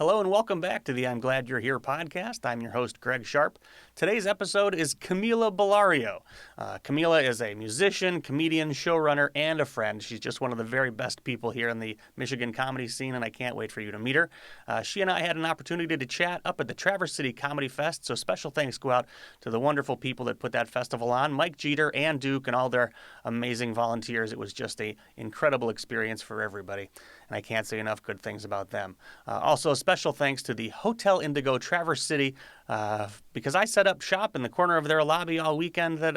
Hello and welcome back to the I'm Glad You're Here podcast. I'm your host, Greg Sharp. Today's episode is Camila Ballario. Camila is a musician, comedian, showrunner, and a friend. She's just one of the very best people here in the Michigan comedy scene, and I can't wait for you to meet her. She and I had an opportunity to chat up at the Traverse City Comedy Fest, so special thanks go out to the wonderful people that put that festival on, Mike Jeter and Duke and all their amazing volunteers. It was just an incredible experience for everybody, and I can't say enough good things about them. Also, special thanks to the Hotel Indigo Traverse City because I set up shop in the corner of their lobby all weekend that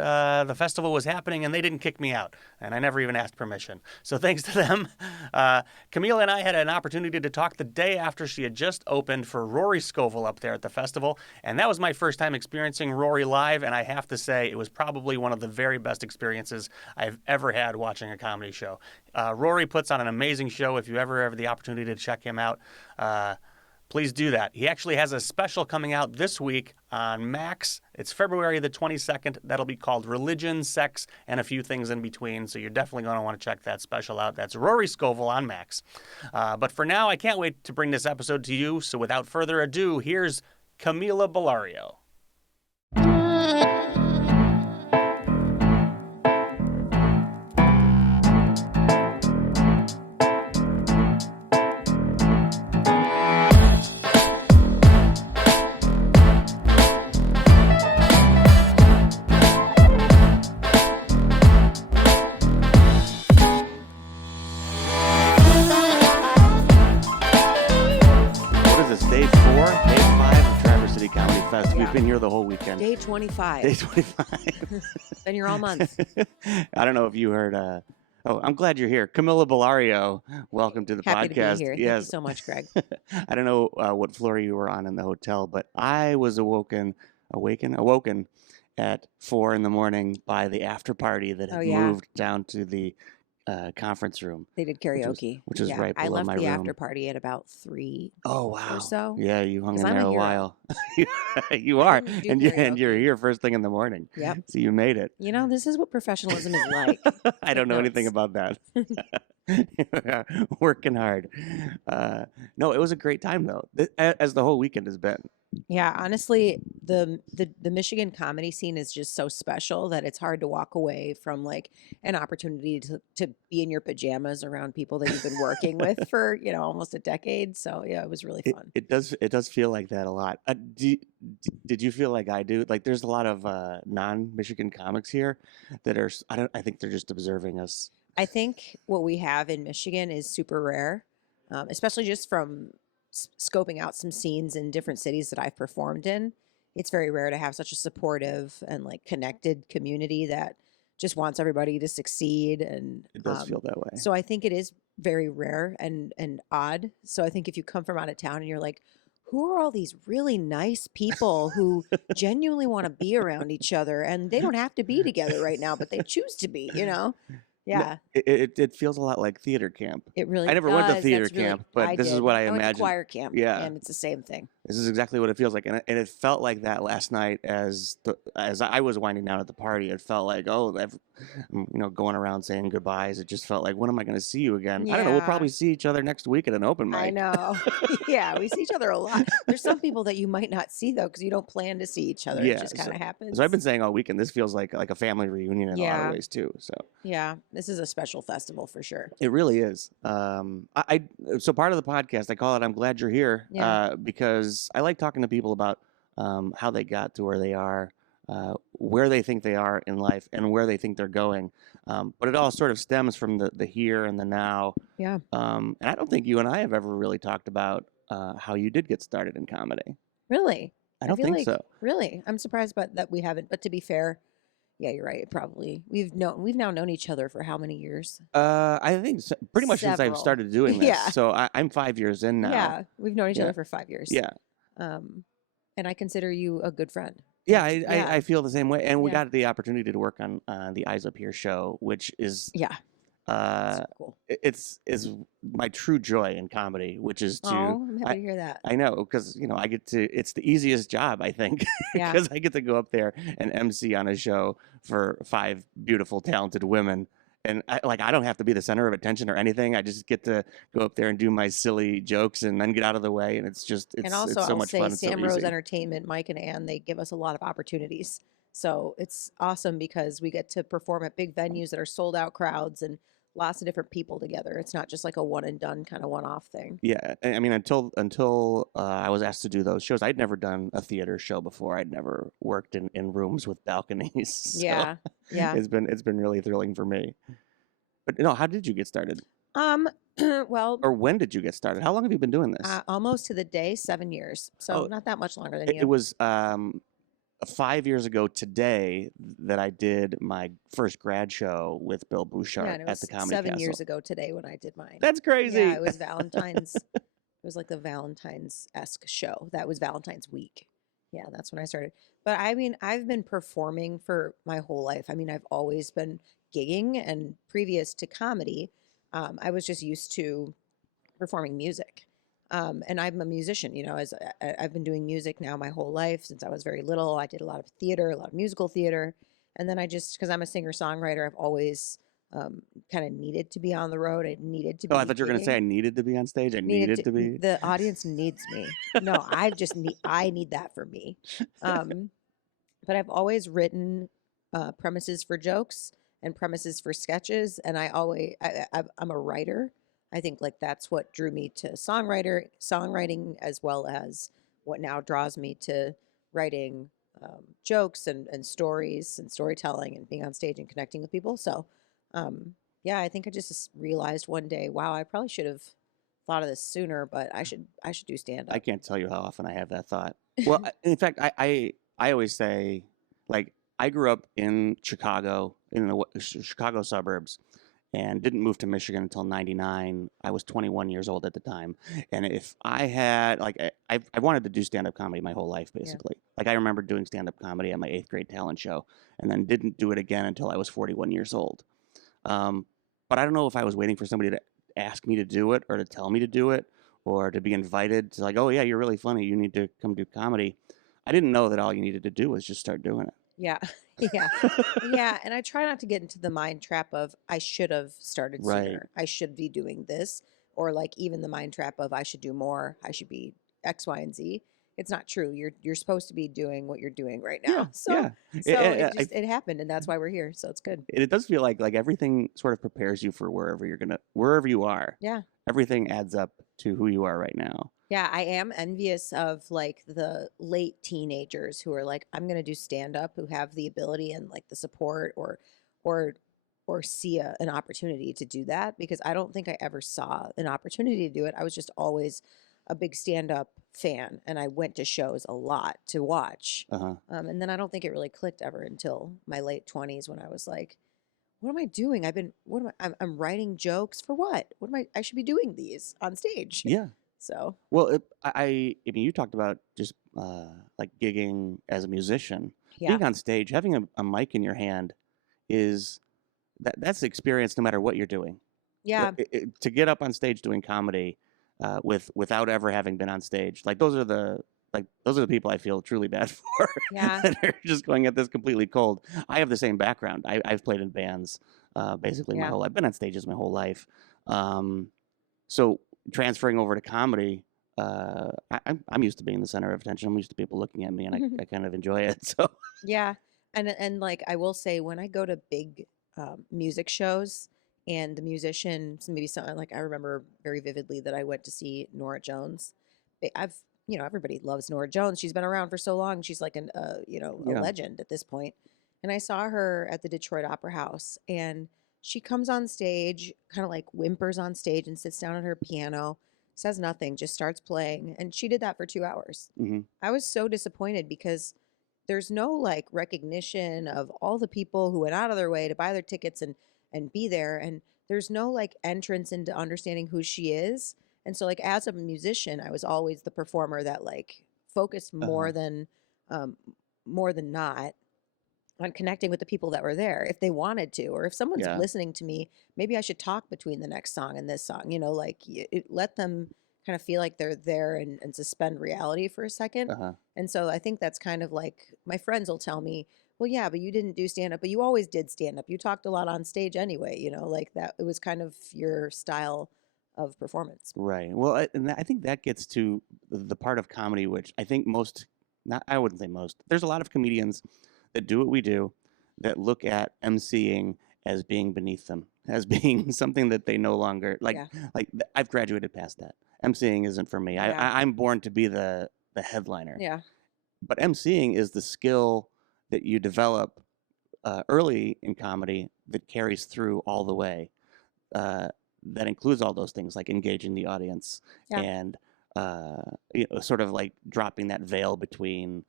the festival was happening, and they didn't kick me out, and I never even asked permission. So thanks to them. Camila and I had an opportunity to talk the day after she had just opened for Rory Scovel up there at the festival, and that was my first time experiencing Rory live, and I have to say it was probably one of the very best experiences I've ever had watching a comedy show. Rory puts on an amazing show. If you ever have the opportunity to check him out, please do that. He actually has a special coming out this week on Max. It's February the 22nd. That'll be called Religion, Sex, and a Few Things in Between. So you're definitely going to want to check that special out. That's Rory Scovel on Max. But for now, I can't wait to bring this episode to you. So without further ado, here's Camila Ballario. We've been here the whole weekend. Day 25. Day 25. Been here all month. I don't know if you heard. I'm glad you're here. Camila Ballario, welcome to the Happy podcast. To be here. Thank you so much, Greg. I don't know what floor you were on in the hotel, but I was awoken at 4 a.m. by the after party that had moved down to the conference room. They did karaoke, which is right below my room. I left the after party at about 3. Oh wow! Or so. Yeah, you hung in there a while. You are, and you're here first thing in the morning. Yep. So you made it. You know, this is what professionalism is like. I don't know anything about that. Working hard. No, it was a great time though, as the whole weekend has been. Yeah, honestly, the Michigan comedy scene is just so special that it's hard to walk away from like an opportunity to be in your pajamas around people that you've been working with for, almost a decade. So yeah, it was really fun. It does feel like that a lot. Did you feel like I do? Like there's a lot of non-Michigan comics here that are, I think they're just observing us. I think what we have in Michigan is super rare, especially just from scoping out some scenes in different cities that I've performed in. It's very rare to have such a supportive and like connected community that just wants everybody to succeed. And it does feel that way. So I think it is very rare and odd. So I think if you come from out of town and you're like, who are all these really nice people who genuinely want to be around each other, and they don't have to be together right now, but they choose to be, Yeah. It feels a lot like theater camp. It really I never does. went to theater camp, but this is what I went imagined. to choir camp, yeah. And it's the same thing. This is exactly what it feels like. And it felt like that last night as I was winding down at the party. It felt like, going around saying goodbyes. It just felt like, when am I going to see you again? Yeah. I don't know. We'll probably see each other next week at an open mic. I know. Yeah, we see each other a lot. There's some people that you might not see, though, because you don't plan to see each other. Yeah, it just kind of happens. So I've been saying all weekend, this feels like a family reunion in a lot of ways, too. So yeah, this is a special festival for sure. It really is. So part of the podcast, I call it I'm Glad You're Here, because I like talking to people about how they got to where they are, where they think they are in life, and where they think they're going. But it all sort of stems from the here and the now. Yeah. And I don't think you and I have ever really talked about how you did get started in comedy. Really? I don't think so. Really? I'm surprised that we haven't. But to be fair, yeah, you're right. Probably we've now known each other for how many years? I think pretty much since I've started doing this. Yeah. So I'm 5 years in now. Yeah, we've known each other for 5 years. Yeah. And I consider you a good friend. Yeah, I feel the same way. And we got the opportunity to work on the Eyes Up Here show, which is so cool. It's my true joy in comedy, which is to. Oh, I'm happy to hear that. I know, because I get to. It's the easiest job, I think, because I get to go up there and MC on a show for 5 beautiful, talented women, And I don't have to be the center of attention or anything. I just get to go up there and do my silly jokes and then get out of the way. And it's And also, it's so I'll much say fun. It's so Sam Rose easy. Entertainment, Mike and Ann, they give us a lot of opportunities. So it's awesome because we get to perform at big venues that are sold out crowds and lots of different people together. It's not just like a one and done kind of one off thing. Yeah, I mean, until I was asked to do those shows, I'd never done a theater show before. I'd never worked in rooms with balconies. So Yeah. Yeah. it's been really thrilling for me. But no, how did you get started? Well, Or when did you get started? How long have you been doing this? almost to the day, 7 years. So Oh, not that much longer than it you. was 5 years ago today that I did my first grad show with Bill Bouchard Yeah, and it at was the Comedy 7 years Castle. ago today when I did mine. That's crazy. Yeah, it was Valentine's. It was like the Valentine's-esque show. That was Valentine's week. Yeah, that's when I started. But I mean, I've been performing for my whole life. I mean, I've always been gigging, and previous to comedy, I was just used to performing music. And I'm a musician, as I've been doing music now my whole life since I was very little. I did a lot of theater, a lot of musical theater. And then because I'm a singer-songwriter, I've always kind of needed to be on the road. I needed to be Oh, I thought you were going to say I gigging. needed to be on stage. I needed to be. The audience needs me. No, I need that for me. But I've always written premises for jokes and premises for sketches, and I'm a writer. I think like that's what drew me to songwriting, as well as what now draws me to writing jokes and stories and storytelling and being on stage and connecting with people. So, yeah, I think I just realized one day, wow, I probably should have thought of this sooner, but I should do stand I up. can't tell you how often I have that thought. Well, in fact, I always say, like, I grew up in Chicago, in the Chicago suburbs, and didn't move to Michigan until '99. I was 21 years old at the time, and if I had I wanted to do stand-up comedy my whole life, basically. Like, I remember doing stand-up comedy at my 8th grade talent show, and then didn't do it again until I was 41 years old. But I don't know if I was waiting for somebody to ask me to do it, or to tell me to do it, or to be invited to, like, oh yeah, you're really funny, you need to come do comedy. I didn't know that all you needed to do was just start doing it. Yeah. Yeah. Yeah. And I try not to get into the mind trap of I should have started Right. sooner. I should be doing this. Or like even the mind trap of I should do more. I should be X, Y, and Z. It's not true. You're supposed to be doing what you're doing right now. Yeah, So yeah. it happened, and that's why we're here. So it's good. It does feel like everything sort of prepares you for wherever you are. Yeah. Everything adds up to who you are right now. Yeah, I am envious of like the late teenagers who are like, I'm gonna do stand up, who have the ability and like the support or see an opportunity to do that, because I don't think I ever saw an opportunity to do it. I was just always a big stand up fan, and I went to shows a lot to watch. Uh-huh. And then I don't think it really clicked ever until my late 20s, when I was like, what am I doing? I'm writing jokes for what? I should be doing these on stage. Yeah. So Well, I mean, you talked about just like gigging as a musician. yeah. Being on stage, having a mic in your hand that's the experience no matter what you're doing. Yeah. To get up on stage doing comedy without ever having been on stage, like those are the people I feel truly bad for. Yeah. That are just going at this completely cold. I have the same background. I've played in bands basically my Yeah. whole life. I've been on stages my whole life. So transferring over to comedy, I'm used to being the center of attention. I'm used to people looking at me, and I kind of enjoy it. So Yeah. And like I will say, when I go to big music shows and the musicians, maybe something like, I remember very vividly that I went to see Nora Jones. Everybody loves Nora Jones. She's been around for so long. She's like a Yeah. legend at this point. And I saw her at the Detroit Opera House, and she comes on stage, kind of like whimpers on stage, and sits down at her piano, says nothing, just starts playing. And she did that for 2 hours. hmm I was so disappointed because there's no like recognition of all the people who went out of their way to buy their tickets and be there. And there's no like entrance into understanding who she is. And so like as a musician, I was always the performer that like focused Uh-huh. more than not on connecting with the people that were there if they wanted to, or if someone's Yeah. listening to me, maybe I should talk between the next song and this song, like let them kind of feel like they're there and suspend reality for a second. Uh-huh. And so I think that's kind of like, my friends will tell me, well, yeah, but you didn't do stand up, but you always did stand up. You talked a lot on stage anyway, like that. It was kind of your style of performance. Right. Well, I think that gets to the part of comedy which I think most, not I wouldn't say most. There's a lot of comedians that do what we do, that look at emceeing as being beneath them, as being something that they no longer like. Yeah. I've graduated past that. Emceeing isn't for me. Yeah. I'm born to be the headliner. Yeah. But emceeing is the skill that you develop early in comedy that carries through all the way. That includes all those things like engaging the audience Yeah. and sort of like dropping that veil between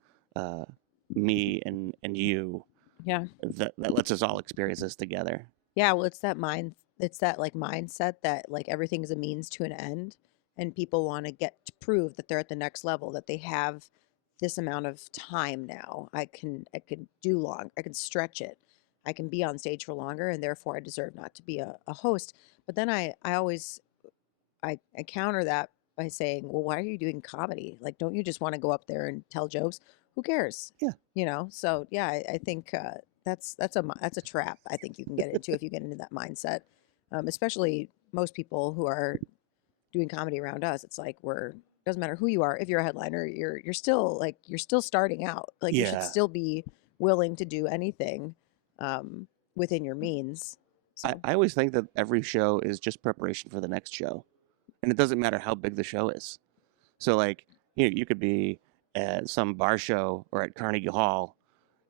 me and you Yeah. that lets us all experience this together. Yeah. Well, it's that it's that like mindset that like everything is a means to an end, and people want to get to prove that they're at the next level, that they have this amount of time now. I can do long. I can stretch it. I can be on stage for longer, and therefore I deserve not to be a host. But then I always I counter that by saying, well, why are you doing comedy? Like, don't you just want to go up there and tell jokes? Who cares? Yeah. So yeah, I think that's a trap. I think you can get into if you get into that mindset. Especially most people who are doing comedy around us. It's like doesn't matter who you are. If you're a headliner, you're still starting out. Like you should Yeah. still be willing to do anything within your means. So I always think that every show is just preparation for the next show, and it doesn't matter how big the show is. So like you could be at some bar show or at Carnegie Hall.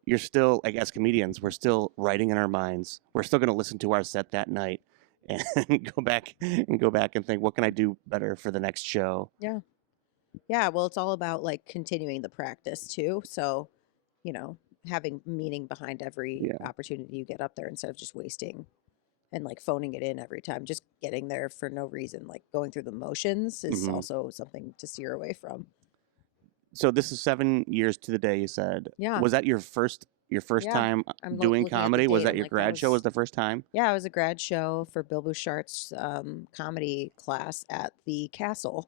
You're still like, as comedians, we're still writing in our minds. We're still going to listen to our set that night and go back and think, what can I do better for the next show? yeah. Yeah, well, it's all about like continuing the practice too. So, having meaning behind every Yeah. opportunity you get up there instead of just wasting and like phoning it in every time, just getting there for no reason. Like going through the motions is Mhm. also something to steer away from. So this is 7 years to the day, you said. Yeah. Was that your first Yeah. time I'm doing looking at the comedy? Was date, that I'm your like, grad show? Was the first time? Yeah, it was a grad show for Bill Bouchart's comedy class at the Castle,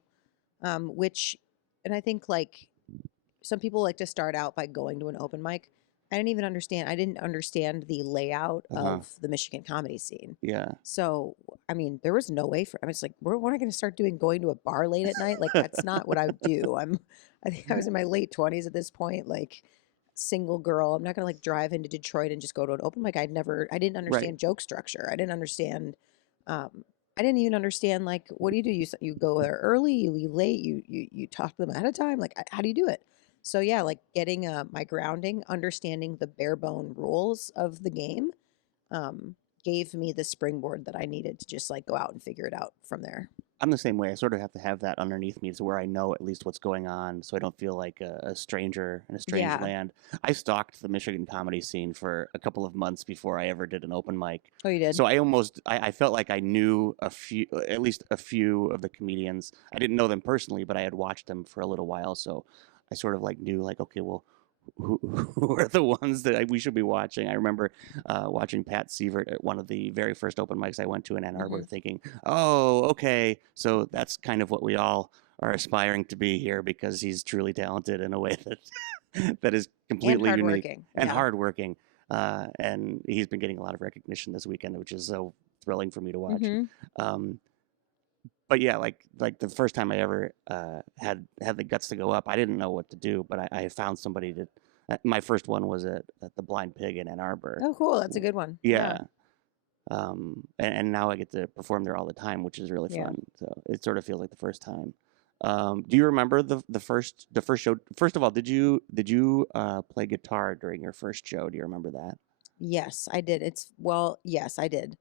which, and I think like some people like to start out by going to an open mic. I didn't understand the layout Uh-huh. of the Michigan comedy scene. Yeah. So, I mean, there was no way I was like, what am I going to start doing? Going to a bar late at night? Like, that's not what I would do. I think I was in my late 20s at this point, like single girl. I'm not going to like drive into Detroit and just go to an open mic. I didn't understand joke structure. I didn't understand, I didn't even understand like, what do? You go there early, you leave late, you talk to them ahead of time. Like, how do you do it? So yeah, like getting my grounding, understanding the bare bone rules of the game, gave me the springboard that I needed to just like go out and figure it out from there. I'm the same way. I sort of have to have that underneath me to where I know at least what's going on, so I don't feel like a stranger in a strange Yeah. land. I stalked the Michigan comedy scene for a couple of months before I ever did an open mic. Oh, you did? So I felt like I knew at least a few of the comedians. I didn't know them personally, but I had watched them for a little while, so I sort of like knew like, okay, well, who are the ones that we should be watching? I remember watching Pat Sievert at one of the very first open mics I went to in Ann Arbor, thinking, oh, okay, so that's kind of what we all are aspiring to be here, because he's truly talented in a way that is completely and unique hardworking. and Yeah. hardworking. And he's been getting a lot of recognition this weekend, which is so thrilling for me to watch. Mhm. But yeah, like the first time I ever had the guts to go up, I didn't know what to do, but I found somebody to. My first one was at the Blind Pig in Ann Arbor. Oh, cool. That's a good one. Yeah. And now I get to perform there all the time, which is really Yeah. fun. So it sort of feels like the first time. Do you remember the first show? First of all, did you play guitar during your first show? Do you remember that? Yes, I did. Yes, I did.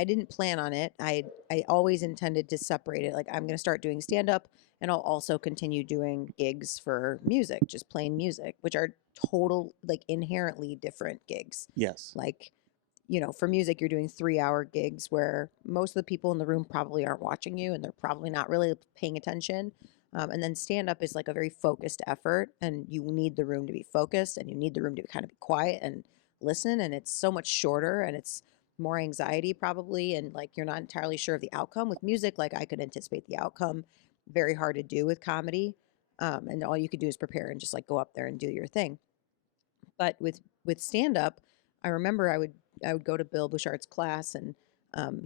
I didn't plan on it. I always intended to separate it. Like I'm going to start doing stand up, and I'll also continue doing gigs for music, just plain music, which are like inherently different gigs. Yes. Like, for music, you're doing 3-hour gigs where most of the people in the room probably aren't watching you and they're probably not really paying attention. And then stand up is like a very focused effort, and you need the room to be focused and you need the room to kind of be quiet and listen. And it's so much shorter and it's more anxiety probably. And like, you're not entirely sure of the outcome. With music, like I could anticipate the outcome. Very hard to do with comedy. And all you could do is prepare and just like go up there and do your thing. But with stand up, I remember I would go to Bill Bouchard's class, and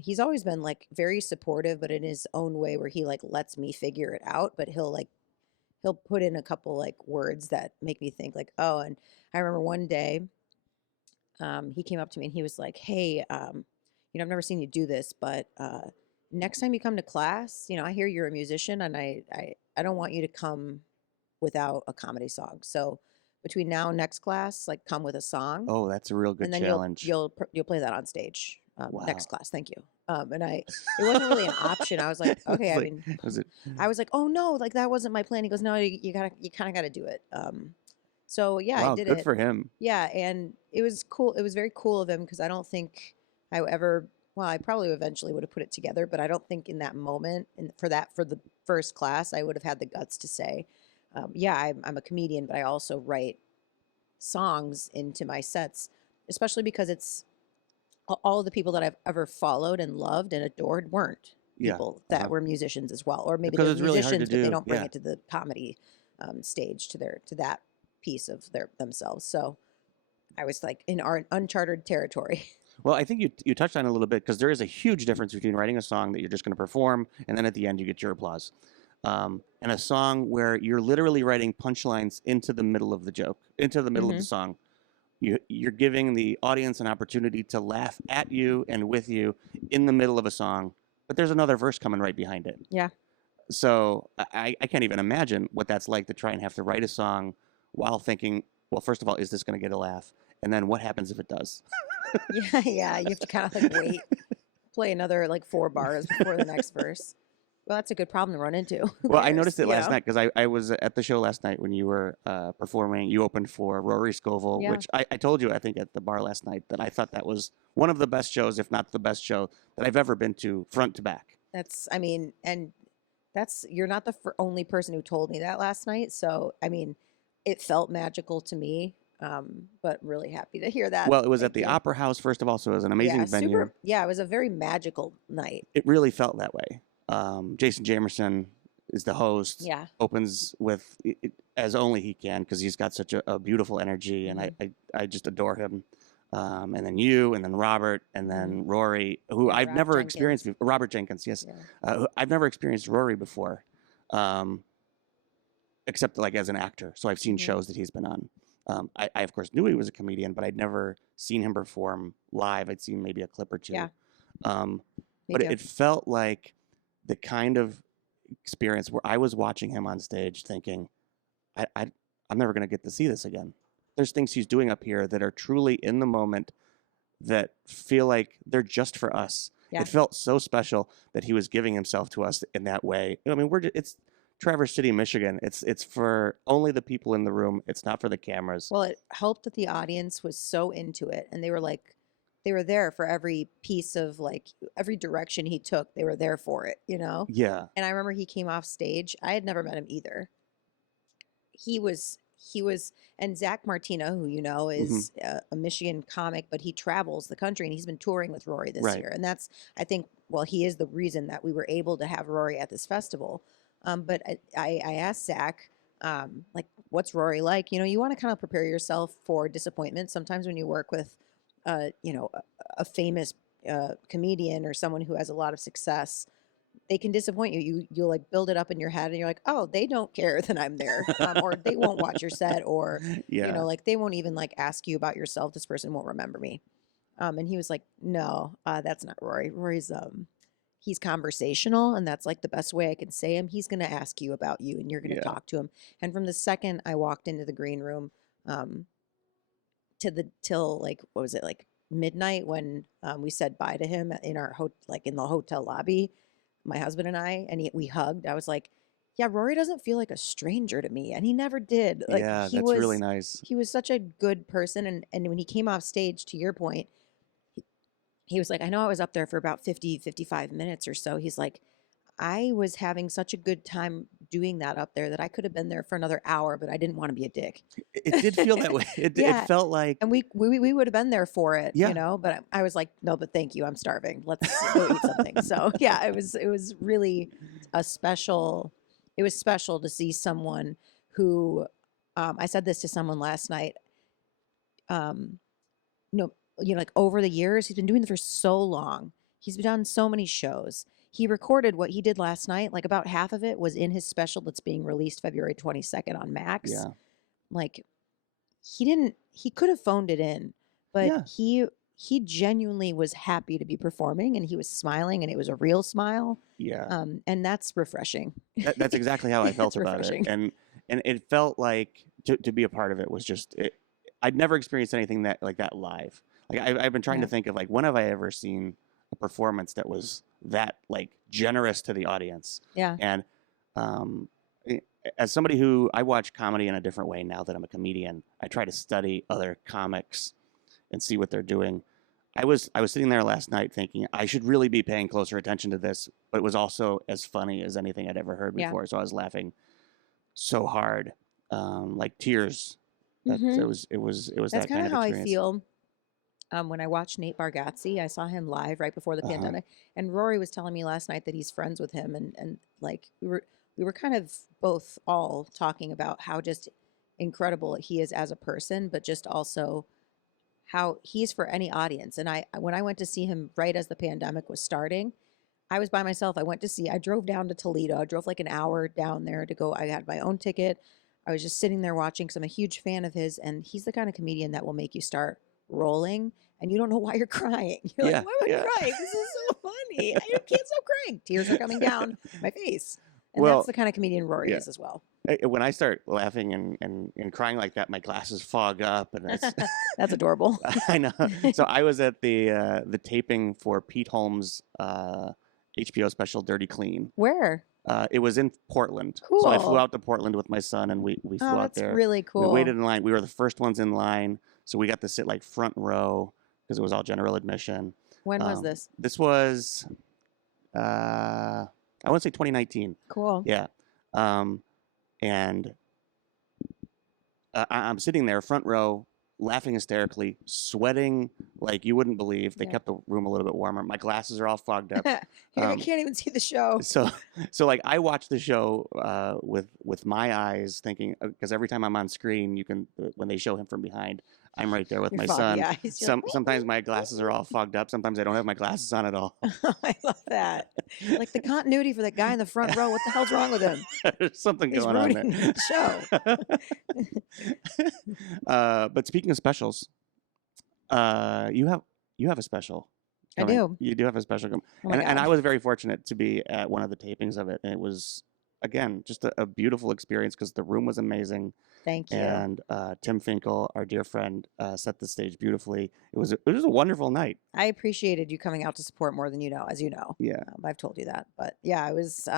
he's always been like very supportive, but in his own way, where he like lets me figure it out. But he'll put in a couple like words that make me think like, oh. And I remember one day, he came up to me and he was like, hey, I've never seen you do this, but next time you come to class, I hear you're a musician, and I don't want you to come without a comedy song. So between now and next class, like come with a song, Oh, that's a real good and then challenge. you'll play that on stage Wow. next class. Thank you. And it wasn't really an option. I was like, okay. It's I like, mean, was it? I was like, oh no, like that wasn't my plan. He goes, no, you kind of gotta do it. So yeah, Wow, I did good it. for him. Yeah, and it was cool. It was very cool of him because I don't think I ever. Well, I probably eventually would have put it together, but I don't think in that moment, and for the first class, I would have had the guts to say, yeah, I'm a comedian, but I also write songs into my sets, especially because it's all of the people that I've ever followed and loved and adored weren't Yeah. people that were musicians as well, or maybe Because they're it's really hard to musicians, but they do, don't bring yeah. it to the comedy stage to that piece of themselves. So I was like in our uncharted territory. Well, I think you touched on it a little bit because there is a huge difference between writing a song that you're just going to perform and then at the end you get your applause, and a song where you're literally writing punchlines into the middle of the joke, into the middle of the song. You're giving the audience an opportunity to laugh at you and with you in the middle of a song, but there's another verse coming right behind it. Yeah. So I can't even imagine what that's like to try and have to write a song while thinking, well, first of all, is this going to get a laugh? And then what happens if it does? Yeah. You have to kind of like wait, play another like 4 bars before the next verse. Well, that's a good problem to run into. Who Well, I cares, noticed it you last know? night because I was at the show last night when you were performing. You opened for Rory Scovel, Yeah. which I told you, I think, at the bar last night that I thought that was one of the best shows, if not the best show that I've ever been to front to back. I mean, and you're not the only person who told me that last night. So, I mean, it felt magical to me, but really happy to hear that. Well, it was at Thank the you. Opera House, first of all, so it was an amazing Yeah, venue. it was a very magical night. It really felt that way. Jason Jamerson is the host. Yeah. Opens with as only he can because he's got such a beautiful energy, and Mm-hmm. I just adore him. And then you, and then Robert, and then Rory, who Yeah, I've Rob never Jenkins. experienced. Robert Jenkins, yes. Yeah. Who I've never experienced Rory before, except like as an actor. So I've seen Mhm. shows that he's been on. I of course knew he was a comedian, but I'd never seen him perform live. I'd seen maybe a clip or two. Yeah. Um, Me but too. it felt like the kind of experience where I was watching him on stage thinking, I'm never going to get to see this again. There's things he's doing up here that are truly in the moment that feel like they're just for us. Yeah. It felt so special that he was giving himself to us in that way. I mean, it's Traverse City, Michigan. It's for only the people in the room. It's not for the cameras. Well, it helped that the audience was so into it, and they were there for every piece of like every direction he took. They were there for it, you know? Yeah. And I remember he came off stage. I had never met him either. He was, and Zach Martina, who you know is a Michigan comic, but he travels the country and he's been touring with Rory this Right. year. And that's, I think, well, he is the reason that we were able to have Rory at this festival. But I asked Zach, like, what's Rory like? You know, you want to kind of prepare yourself for disappointment. Sometimes when you work with, a famous comedian or someone who has a lot of success, they can disappoint you. You'll like build it up in your head, and you're like, oh, they don't care that I'm there, or they won't watch your set, or Yeah. like they won't even like ask you about yourself. This person won't remember me. And he was like, no, that's not Rory. Rory's he's conversational, and that's like the best way I can say him. He's gonna ask you about you, and you're gonna Yeah. talk to him. And from the second I walked into the green room, till like what was it, like midnight, when we said bye to him in our like in the hotel lobby, my husband and I, and we hugged. I was like, yeah, Rory doesn't feel like a stranger to me, and he never did. Like Yeah, he that's was really nice. he was such a good person, and when he came off stage, to your point, he was like, I know I was up there for about 55 minutes or so. He's like, I was having such a good time doing that up there that I could have been there for another hour, but I didn't want to be a dick. It did feel that way. Yeah. It felt like, And we would have been there for it, Yeah. you know, but I was like, no, but thank you. I'm starving. Let's go eat something. So yeah, it was really it was special to see someone who, I said this to someone last night. um, like over the years, he's been doing it for so long. He's done so many shows. He recorded what he did last night. Like about half of it was in his special that's being released February 22nd on Max. Yeah. Like he could have phoned it in, but Yeah. he genuinely was happy to be performing, and he was smiling, and it was a real smile. Yeah. And that's refreshing. That's exactly how I felt It's about refreshing. it. And it felt like to be a part of it was just it. I'd never experienced anything that like that live. Like I've been trying Yeah. to think of like when have I ever seen a performance that was that like generous to the audience. Yeah. And um, i- as somebody who I watch comedy in a different way now that I'm a comedian, I try to study other comics and see what they're doing. I was sitting there last night thinking I should really be paying closer attention to this, but it was also as funny as anything I'd ever heard Yeah. before. So I was laughing so hard, like tears. That Mhm. it was That's that kind kind of of how I experience. feel when I watched Nate Bargatze. I saw him live right before the Uh-huh. pandemic, and Rory was telling me last night that he's friends with him, and like we were kind of both all talking about how just incredible he is as a person, but just also how he's for any audience. And when I went to see him right as the pandemic was starting, I was by myself. I drove down to Toledo. I drove like an hour down there to go. I had my own ticket. I was just sitting there watching because I'm a huge fan of his. And he's the kind of comedian that will make you start rolling and you don't know why you're crying. You're Yeah, like, why am I yeah. crying? This is so funny. I can't stop crying. Tears are coming down my face. And Well, that's the kind of comedian Rory yeah. is as well. When I start laughing and crying like that, my glasses fog up, and it's That's adorable. I know. So I was at the taping for Pete Holmes' HBO special "Dirty Clean." Where? It was in Portland, so I flew Cool. out to Portland with my son, and we flew Oh, out that's there. really We cool. waited in line. We were the first ones in line, so we got to sit like front row because it was all general admission. When was this? This was, I want to say 2019. Cool. Yeah. And I'm sitting there front row, laughing hysterically, sweating like you wouldn't believe. They Yeah. kept the room a little bit warmer. My glasses are all fogged up. I can't even see the show. So like I watch the show with my eyes, thinking because every time I'm on screen, you can when they show him from behind, I'm right there with Your my foggy son. eyes. You're like, Sometimes my glasses are all fogged up. Sometimes I don't have my glasses on at all. I love that. Like the continuity for that guy in the front row. What the hell's wrong with him? There's something He's going on ruining there. the show. But speaking of specials, you have a special. I coming. do. You do have a special, Oh my and I God. was very fortunate to be at one of the tapings of it, and it was again just a beautiful experience because the room was amazing, Thank you. and Tim Finkel, our dear friend, set the stage beautifully. It was a wonderful night. I appreciated you coming out to support more than you know, as you know. Yeah. I've told you that. But yeah, I was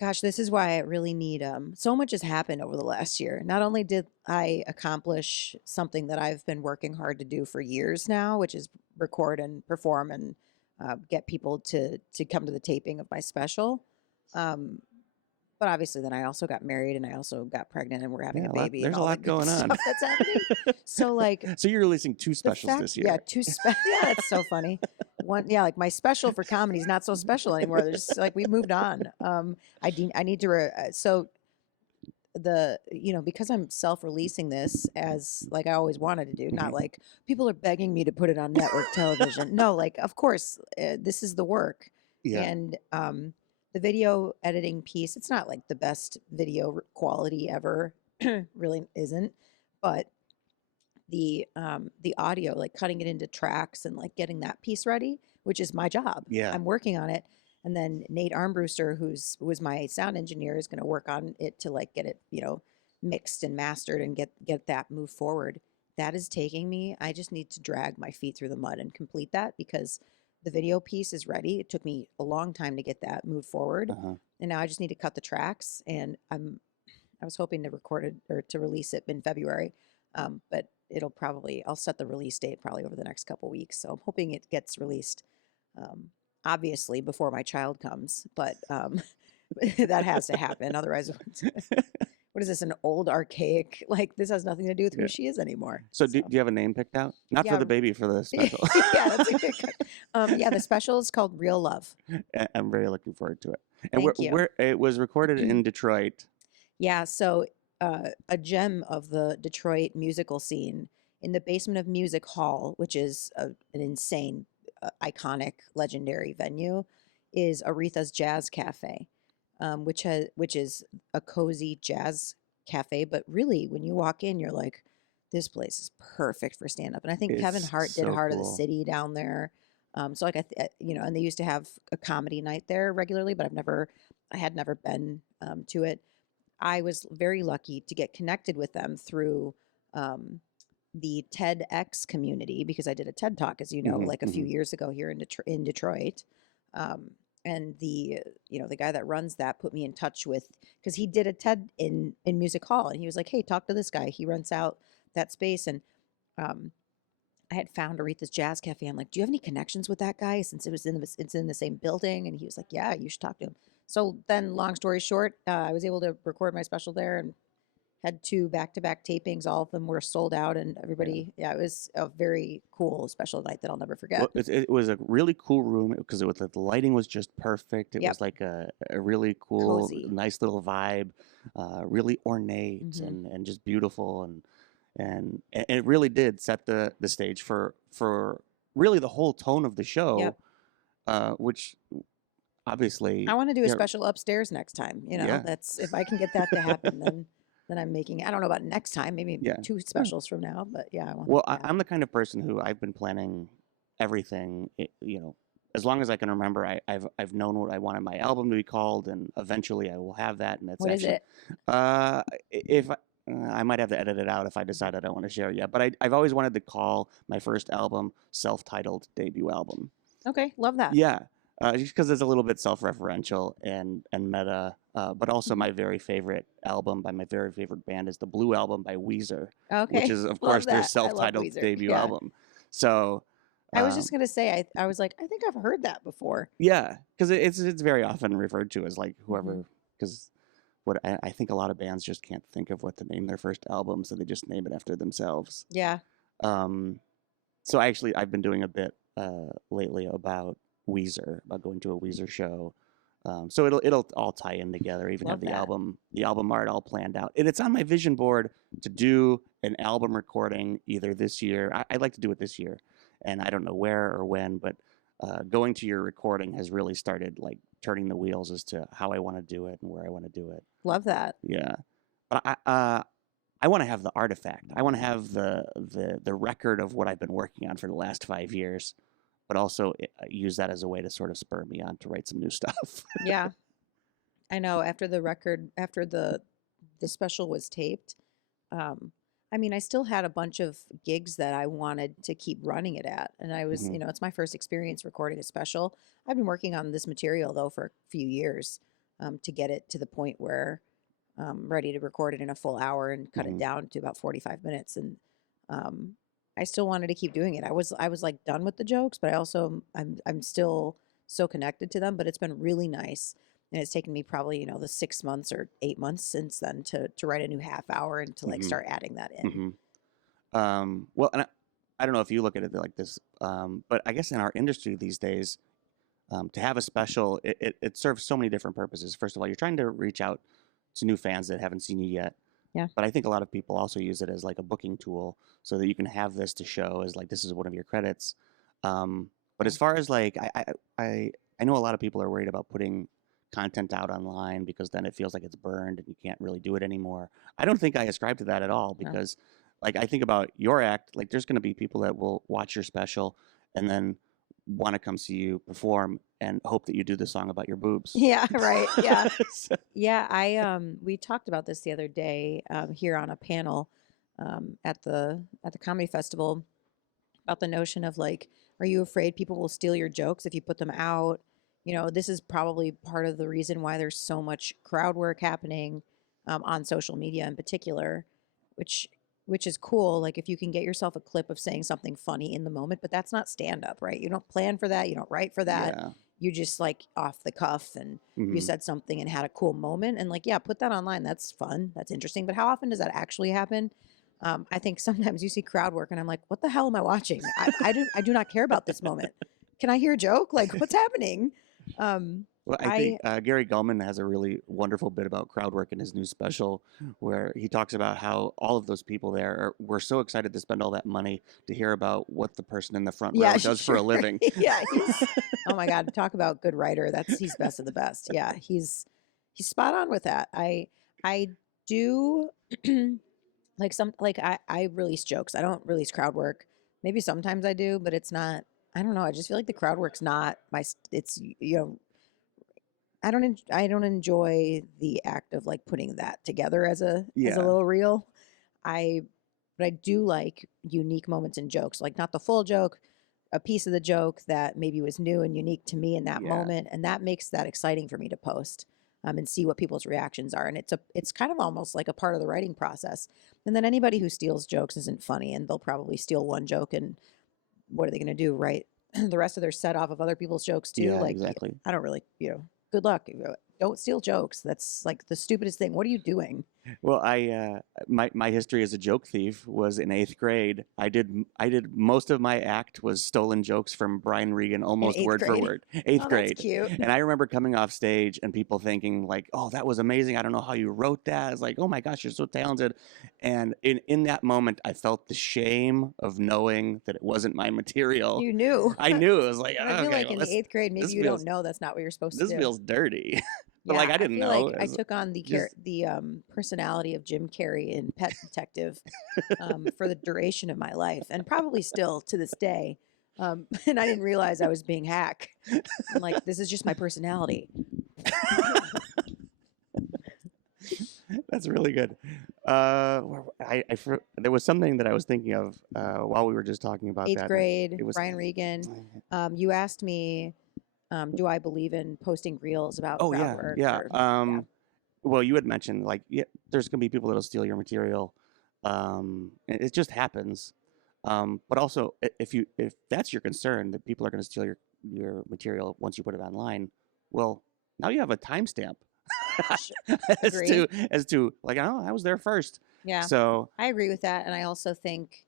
gosh, this is why I really need so much has happened over the last year. Not only did I accomplish something that I've been working hard to do for years now, which is record and perform and get people to come to the taping of my special. But obviously then I also got married and I also got pregnant and we're having Yeah, a baby. there's and a all lot the good going on. stuff that's happening. So like So you're releasing 2 the specials fact, this year. yeah, yeah, that's so funny. One, yeah, like my special for comedy is not so special anymore. There's just like we moved on. I need to so because I'm self-releasing this as like I always wanted to do, not like people are begging me to put it on network television. No, like of course this is the work, Yeah. and the video editing piece. It's not like the best video quality ever, really isn't, but the audio, like cutting it into tracks and like getting that piece ready, which is my job. Yeah. I'm working on it. And then Nate Armbruster, who was my sound engineer, is going to work on it to like get it, mixed and mastered and get that move forward. That is taking me. I just need to drag my feet through the mud and complete that because the video piece is ready. It took me a long time to get that moved forward, Uh-huh. and now I just need to cut the tracks. And I was hoping to record it or to release it in February, but I'll set the release date probably over the next couple weeks. So I'm hoping it gets released. Obviously before my child comes, but that has to happen. Otherwise, what is this, an old archaic, like this has nothing to do with who Yeah. she is anymore. So do you have a name picked out? Not Yeah. for the baby, for the special. Yeah, that's a good yeah, the special is called Real Love. I'm very looking forward to it. And Thank you. it was recorded in Detroit. Yeah, so a gem of the Detroit musical scene in the basement of Music Hall, which is an insane, iconic, legendary venue, is Aretha's Jazz Cafe, which is a cozy jazz cafe. But really, when you walk in, you're like, this place is perfect for stand up. And I think Kevin It's Hart did so Heart of the cool. City down there. So like and they used to have a comedy night there regularly, but I had never been to it. I was very lucky to get connected with them through the TEDx community because I did a TED talk, as you know, Hmm. like a few Hmm. years ago here in Detroit. And the guy that runs that put me in touch with, because he did a TED in Music Hall, and he was like, "Hey, talk to this guy. He rents out that space." And um, I had found Aretha's Jazz Cafe. I'm like, "Do you have any connections with that guy?" Since it's in the same building, and he was like, "Yeah, you should talk to him." So then, long story short, I was able to record my special there and had 2 back-to-back tapings. All of them were sold out, and Yeah. everybody, yeah, it was a very cool special night that I'll never forget. Well, it was a really cool room because the lighting was just perfect. It Yep, was like a really cool, cozy. nice little vibe, really ornate Hmm. and just beautiful, and it really did set the stage for really the whole tone of the show, Yep. which I obviously, want to do a yeah, special upstairs next time. yeah, That's if I can get that to happen, then I'm making. I don't know about next time, maybe yeah. 2 Yeah. specials from now, but yeah, I want Well, that to I'm happen. the kind of person who I've been planning everything, as long as I can remember. I've known what I wanted my album to be called, and eventually I will have that. And it's What is actually, it? if I might have to edit it out if I decide I don't want to share it yet. But I've always wanted to call my first album self-titled debut album. Okay, love that. Yeah, just because it's a little bit self-referential and meta. But also Mhm. my very favorite album by my very favorite band is the Blue Album by Weezer, which Okay, is of love course their that. I love self-titled Weezer. debut Yeah, album. So I was just um, gonna say, I was like, I think I've heard that before. yeah, because it's very often referred to as like Hmm. whoever, because what I think a lot of bands just can't think of what to name their first album, so they just name it after themselves. Yeah. Um, so I've been doing a bit lately about Weezer, about going to a Weezer show. So it'll all tie in together. I even have Love that. the album art all planned out, and it's on my vision board to do an album recording either this year. I'd like to do it this year, and I don't know where or when, but going to your recording has really started like turning the wheels as to how I want to do it and where I want to do it. Love that. Yeah, but I want to have the artifact. I want to have the record of what I've been working on for the last 5 years, but also use that as a way to sort of spur me on to write some new stuff. Yeah, I know. After the special was taped, um, I mean, I still had a bunch of gigs that I wanted to keep running it at, and I was, Hmm. it's my first experience recording a special. I've been working on this material though for a few years, to get it to the point where I'm ready to record it in a full hour and cut it Hmm. down to about 45 minutes. And um, I still wanted to keep doing it. I was like done with the jokes, but I also I'm still so connected to them. But it's been really nice, and it's taken me probably the 6 months or 8 months since then to write a new half hour and to like Hmm. start adding that in. Hmm. Well, and I don't know if you look at it like this, but I guess in our industry these days, to have a special, it serves so many different purposes. First of all, you're trying to reach out to new fans that haven't seen you yet. Yeah. But I think a lot of people also use it as like a booking tool so that you can have this to show as like this is one of your credits. But Yeah. as far as like I know a lot of people are worried about putting content out online because then it feels like it's burned and you can't really do it anymore. I don't think I ascribe to that at all No. because like I think about your act, like there's going to be people that will watch your special and then want to come see you perform and hope that you do the song about your boobs. Yeah. Right. Yeah. So- Yeah. We talked about this the other day here on a panel at the comedy festival about the notion of like, are you afraid people will steal your jokes if you put them out? This is probably part of the reason why there's so much crowd work happening on social media in particular, which which is cool. Like if you can get yourself a clip of saying something funny in the moment, but that's not stand up, right? You don't plan for that. You don't write for that. yeah. You just like off the cuff and you Hmm. said something and had a cool moment and like, yeah, put that online. That's fun. That's interesting. But how often does that actually happen? I think sometimes you see crowd work and I'm like, what the hell am I watching? I do not care about this moment. Can I hear a joke? Like what's happening? Well, I think Gary Gulman has a really wonderful bit about crowd work in his new special, where he talks about how all of those people there were so excited to spend all that money to hear about what the person in the front row does for a living. Yeah, oh my God, talk about good writer. He's best of the best. Yeah, he's spot on with that. I do I release jokes. I don't release crowd work. Maybe sometimes I do, but it's not. I don't know. I just feel like the crowd work's not it's I don't enjoy the act of like putting that together as a little reel. But I do like unique moments in jokes, like not the full joke, a piece of the joke that maybe was new and unique to me in that moment, and that makes that exciting for me to post and see what people's reactions are. And it's kind of almost like a part of the writing process. And then anybody who steals jokes isn't funny, and they'll probably steal one joke, and what are they going to do? Write the rest of their set off of other people's jokes too? Yeah, like exactly. I don't really, good luck. Don't steal jokes. That's like the stupidest thing. What are you doing? Well, my history as a joke thief was in 8th grade. I did most of my act was stolen jokes from Brian Regan, almost word for word. 8th grade. That's cute. And I remember coming off stage and people thinking like, "Oh, that was amazing. I don't know how you wrote that." It's like, "Oh my gosh, you're so talented." And in that moment, I felt the shame of knowing that it wasn't my material. You knew. I knew. It was like, I feel like in the 8th grade, maybe you don't know that's not what you're supposed to do. This feels dirty. But yeah, like I didn't feel know. Like I took on the personality of Jim Carrey in Pet Detective for the duration of my life, and probably still to this day. And I didn't realize I was being hacked. I'm like, this is just my personality. That's really good. There was something that I was thinking of while we were just talking about 8th that. grade, It was Brian Regan. You asked me, do I believe in posting reels about crowd work? Yeah. Well, you had mentioned like, there's gonna be people that'll steal your material. It just happens. But also, if that's your concern that people are gonna steal your material once you put it online, well, now you have a timestamp as to like, oh, I was there first. Yeah. So I agree with that, and I also think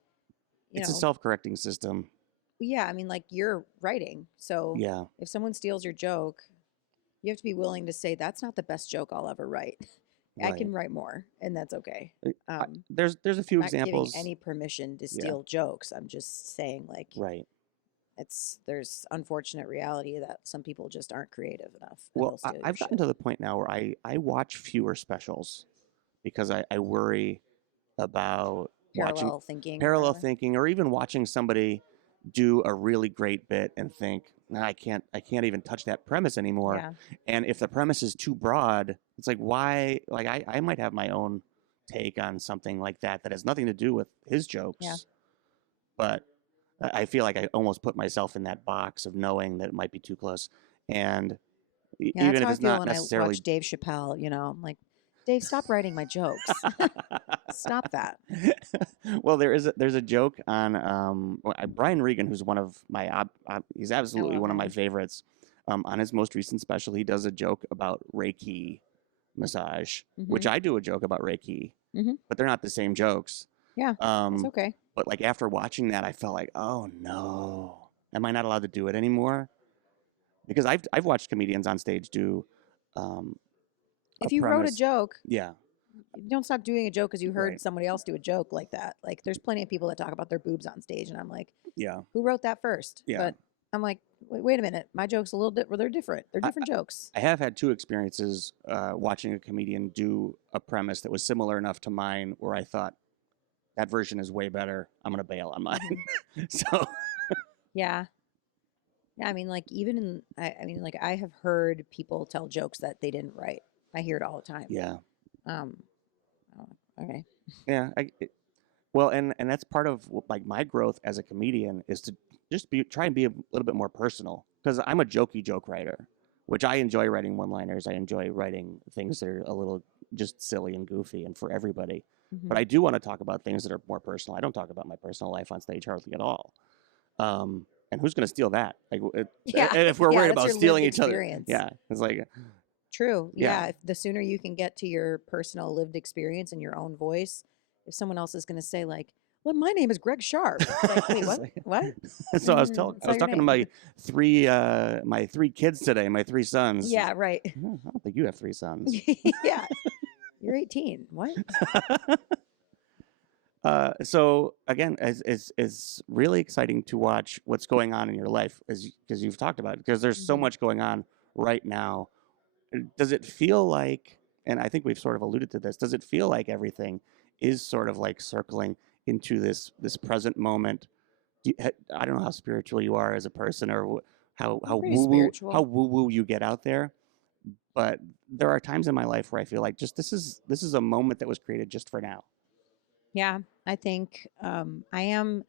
it's a self-correcting system. Yeah, I mean, like you're writing, so if someone steals your joke, you have to be willing to say that's not the best joke I'll ever write. Right. I can write more, and that's okay. There's a few I'm examples. Not giving any permission to steal jokes. I'm just saying, like, there's unfortunate reality that some people just aren't creative enough. Well, I've gotten to the point now where I watch fewer specials because I worry about parallel thinking, or even watching somebody do a really great bit and think, nah, I can't even touch that premise anymore. Yeah. And if the premise is too broad, it's like, why? Like I might have my own take on something like that has nothing to do with his jokes. Yeah. But I feel like I almost put myself in that box of knowing that it might be too close. And even if it's not necessarily. I watch Dave Chappelle, I'm like, Dave, stop writing my jokes. Stop that. Well, there's a joke on Brian Regan, who's one of my he's absolutely one of my favorites. On his most recent special, he does a joke about Reiki massage, which I do a joke about Reiki, but they're not the same jokes. Yeah, it's okay. But like after watching that, I felt like, oh no, am I not allowed to do it anymore? Because I've watched comedians on stage do. If you wrote a joke, you don't stop doing a joke because you heard somebody else do a joke like that. Like, there's plenty of people that talk about their boobs on stage, and I'm like, who wrote that first? Yeah. But I'm like, wait a minute, my joke's a little bit. Well, they're different. They're different jokes. I have had two experiences watching a comedian do a premise that was similar enough to mine, where I thought that version is way better. I'm gonna bail on mine. So. Yeah. Yeah, I mean, like, I have heard people tell jokes that they didn't write. I hear it all the time. Yeah. Okay. Yeah. Well, and that's part of like my growth as a comedian is to just try and be a little bit more personal, because I'm a jokey joke writer, which I enjoy writing one-liners. I enjoy writing things that are a little just silly and goofy and for everybody. But I do want to talk about things that are more personal. I don't talk about my personal life on stage hardly at all. And who's going to steal that? Like, if we're worried about stealing each other, it's like true. Yeah, the sooner you can get to your personal lived experience in your own voice, if someone else is going to say like, well, my name is Greg Sharp. It's like, wait, It's what? like- What? So I was It's not your talking to name. my three kids today, my three sons. Yeah, right. "Oh, I don't think you have three sons. Yeah. You're 18. What? So again, it's really exciting to watch what's going on in your life, because you've talked about it, because there's so Mhm. much going on right now. Does it feel like, and I think we've sort of alluded to this, does it feel like everything is sort of like circling into this present moment? I don't know how spiritual you are as a person, or how I'm pretty woo spiritual. woo you get out there, but there are times in my life where I feel like just this is a moment that was created just for now. Yeah, I think I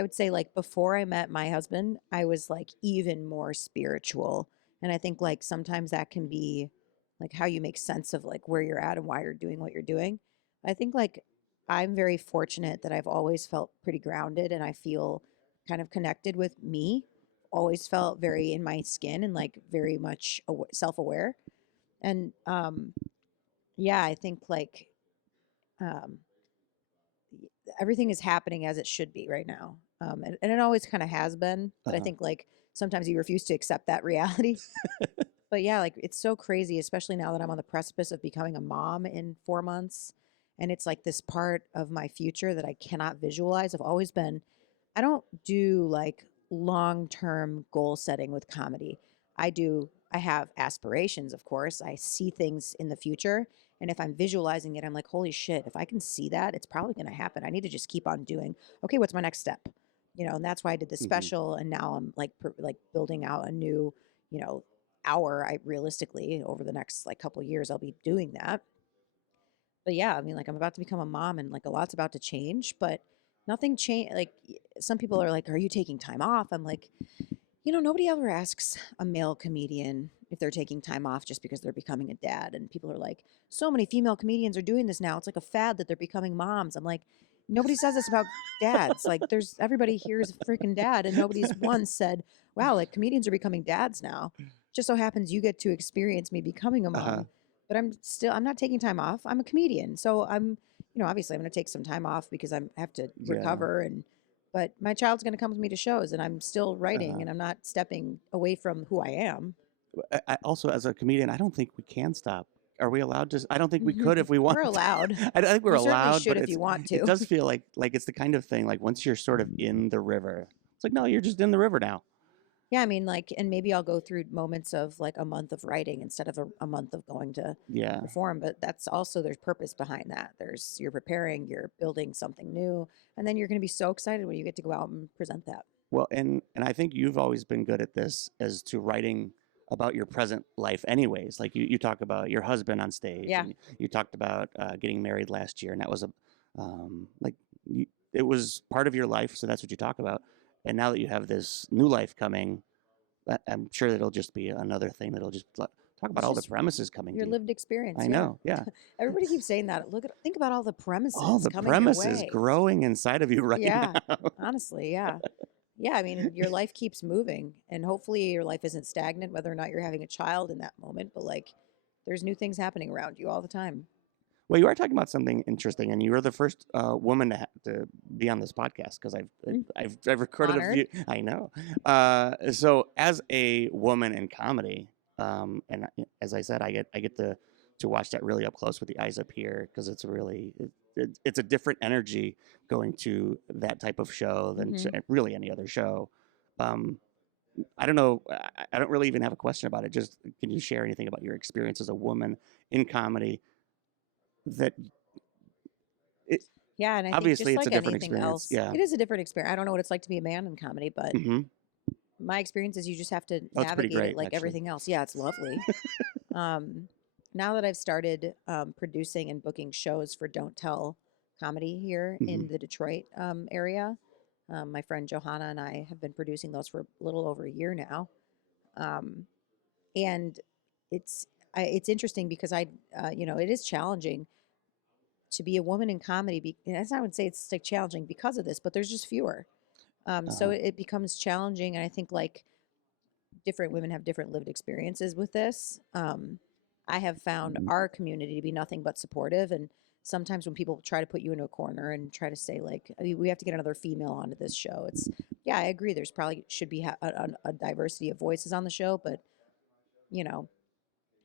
would say like before I met my husband, I was like even more spiritual. And I think like sometimes that can be like how you make sense of like where you're at and why you're doing what you're doing. I think like I'm very fortunate that I've always felt pretty grounded and I feel kind of connected with me. Always felt very in my skin and like very much self-aware. And yeah, I think like um everything is happening as it should be right now. And it always kind of has been, but I Uh-huh. think like sometimes you refuse to accept that reality. But yeah, like it's so crazy, especially now that I'm on the precipice of becoming a mom in 4 months. And it's like this part of my future that I cannot visualize. I've always been, I don't do like long term goal setting with comedy. I have aspirations, of course. I see things in the future. And if I'm visualizing it, I'm like, holy shit, if I can see that, it's probably going to happen. I need to just keep on doing, okay, what's my next step? And that's why I did the hmm special. And now I'm like, like building out a new, you know, hour. I realistically over the next like couple years, I'll be doing that. But yeah, I mean, like I'm about to become a mom and like a lot's about to change, but nothing change. Like some people are like, are you taking time off? I'm like, nobody ever asks a male comedian if they're taking time off just because they're becoming a dad. And people are like, so many female comedians are doing this now. It's like a fad that they're becoming moms. I'm like, nobody says this about dads. Like, there's everybody here is a freaking dad, and nobody's once said, wow, like comedians are becoming dads now. Just so happens you get to experience me becoming a Uh-huh. mom, but I'm not taking time off. I'm a comedian. So obviously I'm going to take some time off because I have to Yeah. recover but my child's going to come with me to shows and I'm still writing Uh-huh. and I'm not stepping away from who I am. I also, as a comedian, I don't think we can stop. Are we allowed to? I don't think we could Mhm. if we We're wanted to. allowed. I think we're You certainly allowed, should but if you want it to. does feel like it's the kind of thing, like once you're sort of in the river, it's like, no, you're just in the river now. Yeah, I mean, like, and maybe I'll go through moments of like a month of writing instead of a month of going to Yeah. perform. But that's also, there's purpose behind that. You're preparing, you're building something new, and then you're going to be so excited when you get to go out and present that. Well, and I think you've always been good at this, as to writing about your present life anyways. Like you talk about your husband on stage, Yeah. and you talked about getting married last year, and that was like it was part of your life, so that's what you talk about. And now that you have this new life coming, I'm sure it'll just be another thing that'll just talk about It's all the just premises coming your to you. lived experience. I Yeah. know, yeah. Everybody keeps saying that. Think about all the All premises the coming your premises way. growing inside of you right Yeah. now. Honestly, yeah. Yeah, I mean, your life keeps moving, and hopefully your life isn't stagnant, whether or not you're having a child in that moment, but like there's new things happening around you all the time. Well, you are talking about something interesting, and you were the first woman to be on this podcast, because Mm. I've recorded a Honored. few. I know. So as a woman in comedy, and as I said, I get to watch that really up close with the eyes up here, because it's really it's a different energy going to that type of show than Hmm. to really any other show. Um, I don't know. I don't really even have a question about it. Just, can you share anything about your experience as a woman in comedy? That it, Yeah, and I think obviously just it's a like different anything experience. else, Yeah. it is a different experience. I don't know what it's like to be a man in comedy, but hmm my experience is you just have to Oh, it's pretty navigate it great, like actually. everything else. Yeah, it's lovely. Um, Now that I've started producing and booking shows for Don't Tell Comedy here hmm in the Detroit area, my friend Johanna and I have been producing those for a little over a year now. Um, and it's interesting because it is challenging to be a woman in comedy. And I would say it's like challenging because of this, but there's just fewer. So Uh, it becomes challenging, and I think like different women have different lived experiences with this. I have found our community to be nothing but supportive. And sometimes when people try to put you into a corner and try to say like, we have to get another female onto this show, it's, yeah, I agree. There's probably should be a diversity of voices on the show, but you know,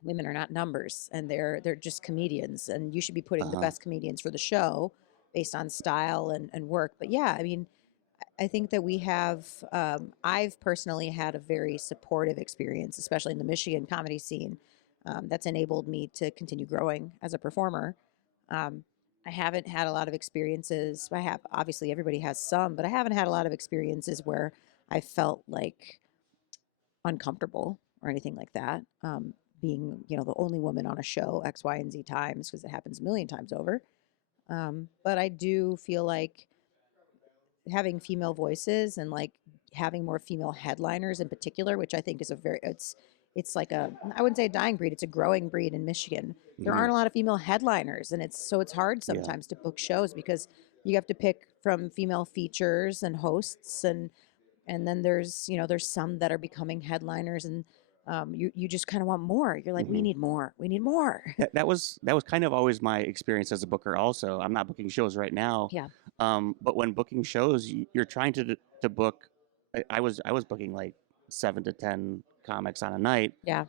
women are not numbers, and they're just comedians, and you should be putting the best comedians for the show based on style and work. But yeah, I mean, I think that we have, I've personally had a very supportive experience, especially in the Michigan comedy scene, that's enabled me to continue growing as a performer. I haven't had a lot of experiences. I have, obviously, everybody has some, but I haven't had a lot of experiences where I felt like uncomfortable or anything like that. Being, you know, the only woman on a show X, Y, and Z times, because it happens a million times over. But I do feel like having female voices and like having more female headliners in particular, which I think is a very, it's like a, I wouldn't say a dying breed, it's a growing breed in Michigan. There aren't a lot of female headliners, and it's hard sometimes to book shows because you have to pick from female features and hosts, and then there's, you know, there's some that are becoming headliners, and you just kind of want more. You're like, we need more. We need more. That was kind of always my experience as a booker. Also, I'm not booking shows right now. Yeah. But when booking shows, you're trying to book. I was booking like 7 to 10 comics on a night. Yeah.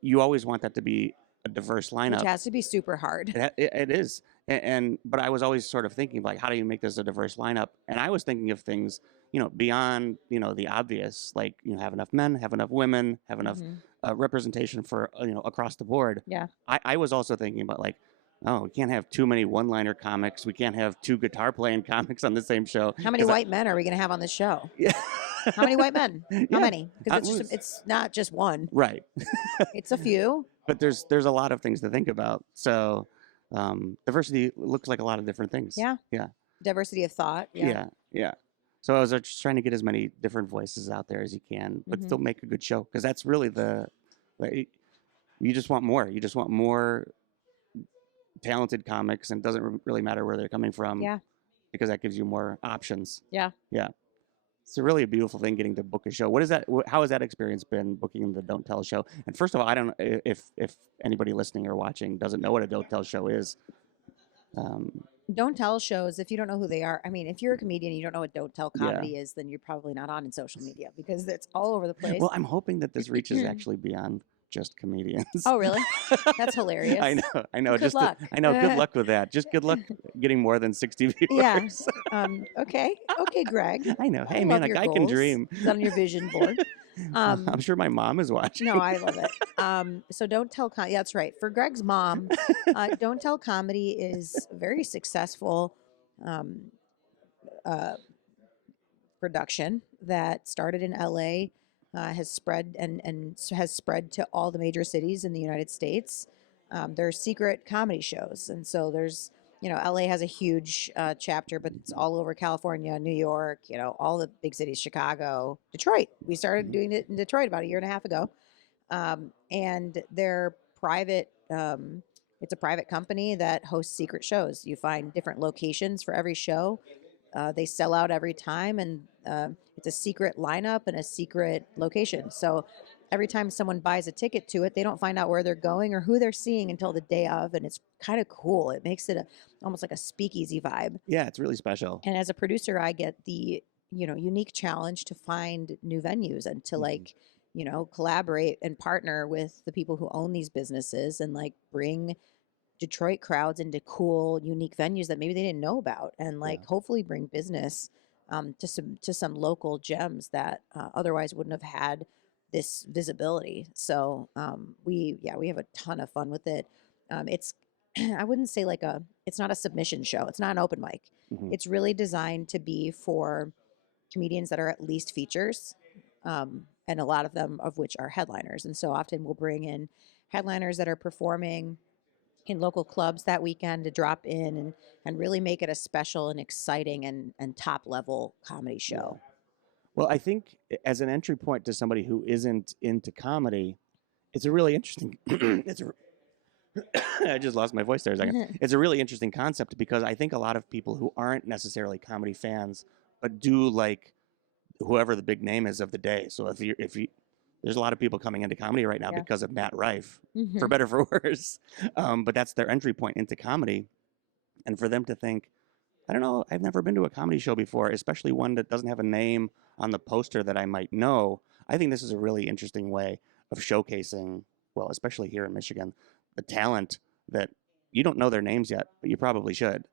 You always want that to be a diverse lineup. Which has to be super hard. It is, but I was always sort of thinking like, how do you make this a diverse lineup? And I was thinking of things, you know, beyond, you know, the obvious, like, you know, have enough men, have enough women, have enough representation for, you know, across the board. Yeah. I was also thinking about like, oh, we can't have too many one-liner comics. We can't have 2 guitar playing comics on the same show. How many white men are we going to have on this show? Yeah. How many white men? How Yeah. many? Because it's not just one. Right. It's a few. But there's a lot of things to think about. So diversity looks like a lot of different things. Yeah. Yeah. Diversity of thought. Yeah. Yeah. So I was just trying to get as many different voices out there as you can, but still make a good show, because that's really you just want more. You just want more talented comics, and it doesn't really matter where they're coming from. Yeah. Because that gives you more options. Yeah. Yeah. It's a really beautiful thing getting to book a show. What is that? How has that experience been, booking the Don't Tell show? And first of all, I don't know if anybody listening or watching doesn't know what a Don't Tell show is. Don't Tell shows, if you don't know who they are, I mean, if you're a comedian and you don't know what Don't Tell comedy is, then you're probably not on in social media, because it's all over the place. Well, I'm hoping that this reaches actually beyond just comedians. Oh, really? That's hilarious. I know. Good luck. I know. Good luck with that. Just good luck getting more than 60 viewers. Yeah. Okay, Greg. I know. Hey, I man, love a your guy can goals. dream. Is that on your vision board? I'm sure my mom is watching. No, I love it. So Don't Tell Comedy. That's right. For Greg's mom, Don't Tell Comedy is a very successful production that started in LA, has spread and has spread to all the major cities in the United States. They're secret comedy shows, and so there's, you know, LA has a huge chapter, but it's all over California, New York, you know, all the big cities, Chicago, Detroit. We started doing it in Detroit about a year and a half ago. And they're private, it's a private company that hosts secret shows. You find different locations for every show. They sell out every time, and it's a secret lineup and a secret location. So every time someone buys a ticket to it, they don't find out where they're going or who they're seeing until the day of, and it's kind of cool. It makes it almost like a speakeasy vibe. Yeah, it's really special. And as a producer, I get the, you know, unique challenge to find new venues and to like, you know, collaborate and partner with the people who own these businesses and like bring Detroit crowds into cool, unique venues that maybe they didn't know about, and like hopefully bring business to some local gems that otherwise wouldn't have had this visibility. So we have a ton of fun with it. It's I wouldn't say like it's not a submission show. It's not an open mic. It's really designed to be for comedians that are at least features, and a lot of them of which are headliners. And so often we'll bring in headliners that are performing in local clubs that weekend to drop in and really make it a special and exciting and top level comedy show. Well, I think as an entry point to somebody who isn't into comedy, it's a really interesting. I just lost my voice there a second. It's a really interesting concept, because I think a lot of people who aren't necessarily comedy fans but do like whoever the big name is of the day. So if you there's a lot of people coming into comedy right now Yeah. because of Matt Rife, for Mhm. better or for worse. But that's their entry point into comedy. And for them to think, I don't know, I've never been to a comedy show before, especially one that doesn't have a name on the poster that I might know. I think this is a really interesting way of showcasing, well, especially here in Michigan, the talent that you don't know their names yet, but you probably should.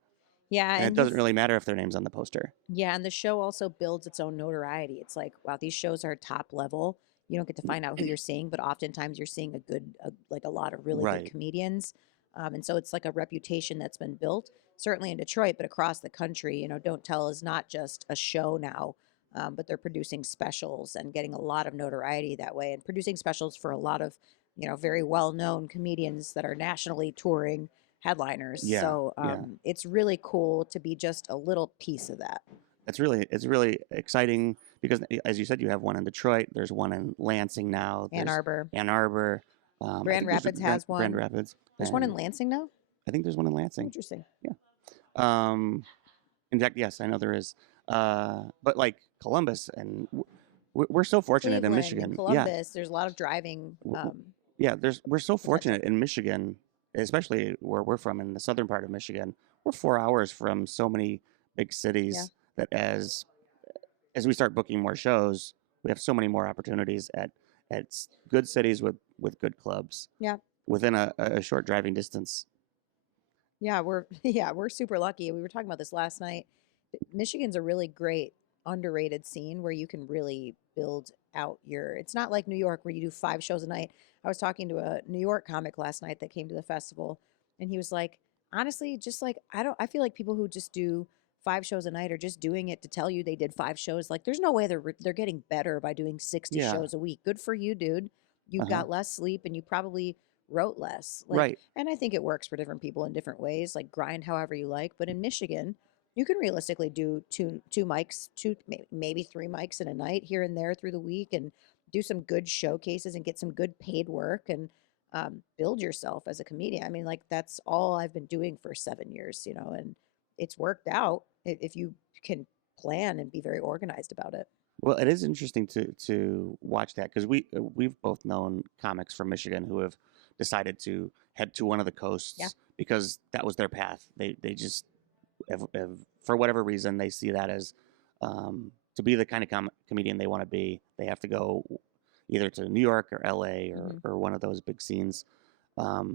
Yeah, And it and doesn't he's really matter if their name's on the poster. yeah, and the show also builds its own notoriety. It's like, wow, these shows are top level. You don't get to find out who you're seeing, but oftentimes you're seeing like a lot of really good Right. comedians. And so it's like a reputation that's been built, certainly in Detroit, but across the country. Don't Tell is not just a show now, but they're producing specials and getting a lot of notoriety that way, and producing specials for a lot of, very well known comedians that are nationally touring headliners. Yeah. So Yeah. it's really cool to be just a little piece of that. It's really exciting because, as you said, you have one in Detroit. There's one in Lansing now. Ann There's Arbor. Ann Arbor. I Grand think there's Rapids has Grand one. Rapids. There's one in and Lansing now? I think there's one in Lansing. Interesting. Um, in fact, yes, I know there is. But like Columbus, and we're so fortunate in Cleveland Michigan. and Yeah, Columbus, there's a lot of driving. yeah. We're so potential. fortunate in Michigan, especially where we're from in the southern part of Michigan. We're 4 hours from so many big cities that as we start booking more shows, we have so many more opportunities at good cities with good clubs. Yeah. Within a short driving distance. Yeah, we're super lucky. We were talking about this last night. Michigan's a really great underrated scene where you can really build out it's not like New York where you do 5 shows a night. I was talking to a New York comic last night that came to the festival, and he was like, honestly, just like I feel like people who just do 5 shows a night are just doing it to tell you they did 5 shows. Like there's no way they're getting better by doing 60 Yeah. shows a week. Good for you, dude. You Uh-huh. got less sleep and you probably wrote less. Like, Right. and I think it works for different people in different ways, like grind however you like. But in Michigan, you can realistically do two mics, maybe 3 mics in a night here and there through the week, and do some good showcases and get some good paid work, and build yourself as a comedian. I mean, like that's all I've been doing for 7 years, and it's worked out if you can plan and be very organized about it. Well, it is interesting to watch that because we've both known comics from Michigan who have decided to head to one of the coasts because that was their path. They just have, for whatever reason, they see that as to be the kind of comedian they want to be. They have to go either to New York or LA or one of those big scenes. But